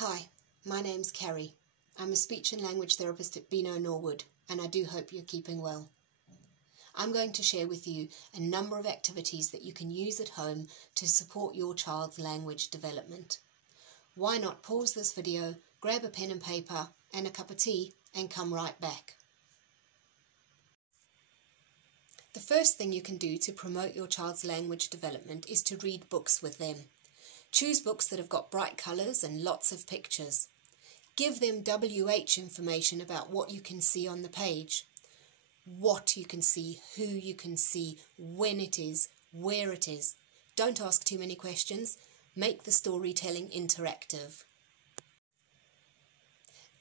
Hi, my name's Kerry. I'm a speech and language therapist at Norwood, and I do hope you're keeping well. I'm going to share with you a number of activities that you can use at home to support your child's language development. Why not pause this video, grab a pen and paper and a cup of tea and come right back. The first thing you can do to promote your child's language development is to read books with them. Choose books that have got bright colours and lots of pictures. Give them WH information about what you can see on the page, what you can see, who you can see, when it is, where it is. Don't ask too many questions. Make the storytelling interactive.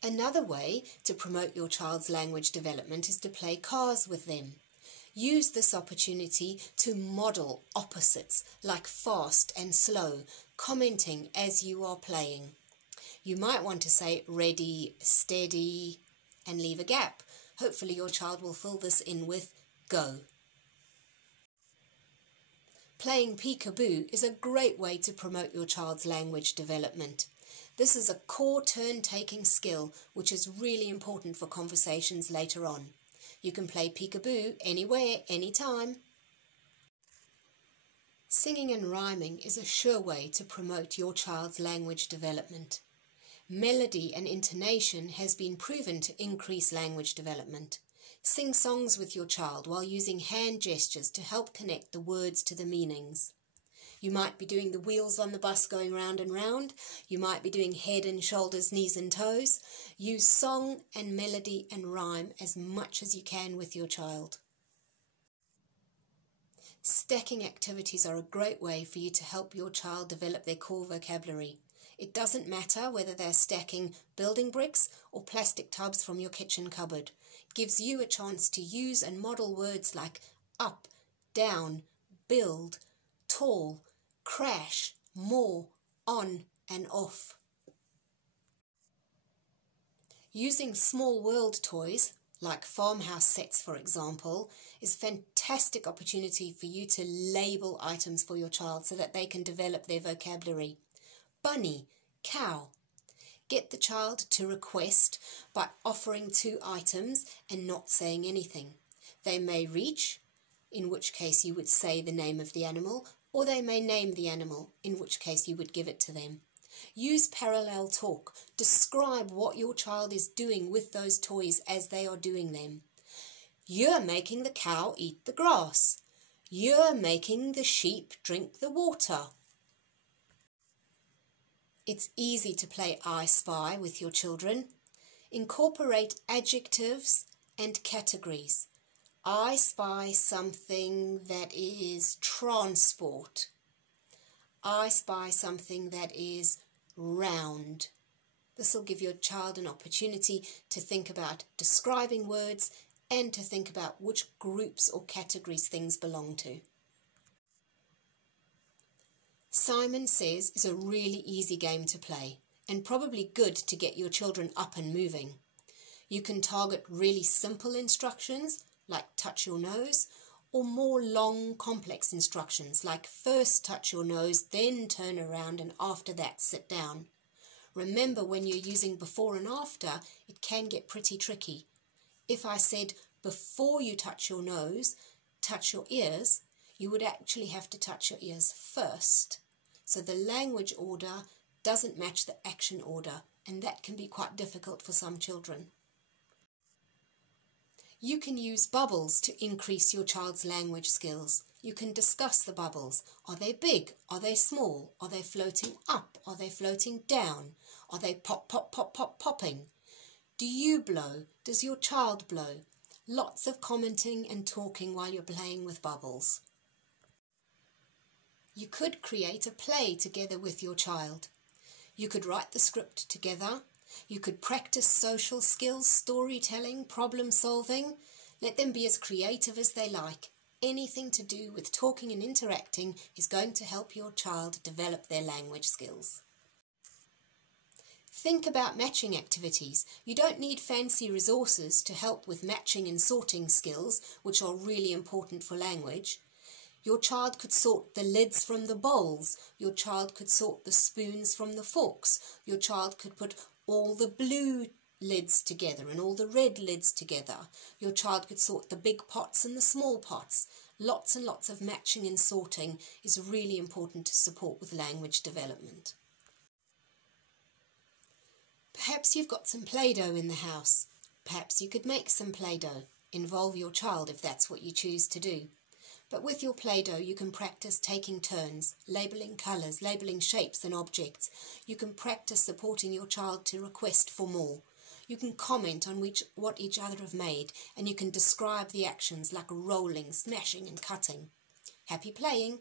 Another way to promote your child's language development is to play cars with them. Use this opportunity to model opposites like fast and slow, commenting as you are playing. You might want to say ready, steady, and leave a gap. Hopefully your child will fill this in with go. Playing peekaboo is a great way to promote your child's language development. This is a core turn-taking skill which is really important for conversations later on. You can play peekaboo anywhere, anytime. Singing and rhyming is a sure way to promote your child's language development. Melody and intonation has been proven to increase language development. Sing songs with your child while using hand gestures to help connect the words to the meanings. You might be doing the wheels on the bus going round and round. You might be doing head and shoulders, knees and toes. Use song and melody and rhyme as much as you can with your child. Stacking activities are a great way for you to help your child develop their core vocabulary. It doesn't matter whether they're stacking building bricks or plastic tubs from your kitchen cupboard. It gives you a chance to use and model words like up, down, build, tall, crash, more, on and off. Using small world toys, like farmhouse sets for example, is a fantastic opportunity for you to label items for your child so that they can develop their vocabulary. Bunny, cow. Get the child to request by offering 2 items and not saying anything. They may reach, in which case you would say the name of the animal, or they may name the animal, in which case you would give it to them. Use parallel talk. Describe what your child is doing with those toys as they are doing them. You're making the cow eat the grass. You're making the sheep drink the water. It's easy to play I Spy with your children. Incorporate adjectives and categories. I spy something that is transport. I spy something that is round. This will give your child an opportunity to think about describing words and to think about which groups or categories things belong to. Simon Says is a really easy game to play and probably good to get your children up and moving. You can target really simple instructions like touch your nose, or more long complex instructions like first touch your nose, then turn around and after that sit down. Remember, when you're using before and after, it can get pretty tricky. If I said before you touch your nose, touch your ears, you would actually have to touch your ears first. So the language order doesn't match the action order, and that can be quite difficult for some children. You can use bubbles to increase your child's language skills. You can discuss the bubbles. Are they big? Are they small? Are they floating up? Are they floating down? Are they pop, pop, pop, pop, popping? Do you blow? Does your child blow? Lots of commenting and talking while you're playing with bubbles. You could create a play together with your child. You could write the script together. You could practice social skills, storytelling, problem solving. Let them be as creative as they like. Anything to do with talking and interacting is going to help your child develop their language skills. Think about matching activities. You don't need fancy resources to help with matching and sorting skills, which are really important for language. Your child could sort the lids from the bowls. Your child could sort the spoons from the forks. Your child could put all the blue lids together and all the red lids together. Your child could sort the big pots and the small pots. Lots and lots of matching and sorting is really important to support with language development. Perhaps you've got some Play-Doh in the house. Perhaps you could make some Play-Doh. Involve your child if that's what you choose to do. But with your Play-Doh you can practice taking turns, labelling colours, labelling shapes and objects. You can practice supporting your child to request for more. You can comment on what each other have made, and you can describe the actions like rolling, smashing and cutting. Happy playing!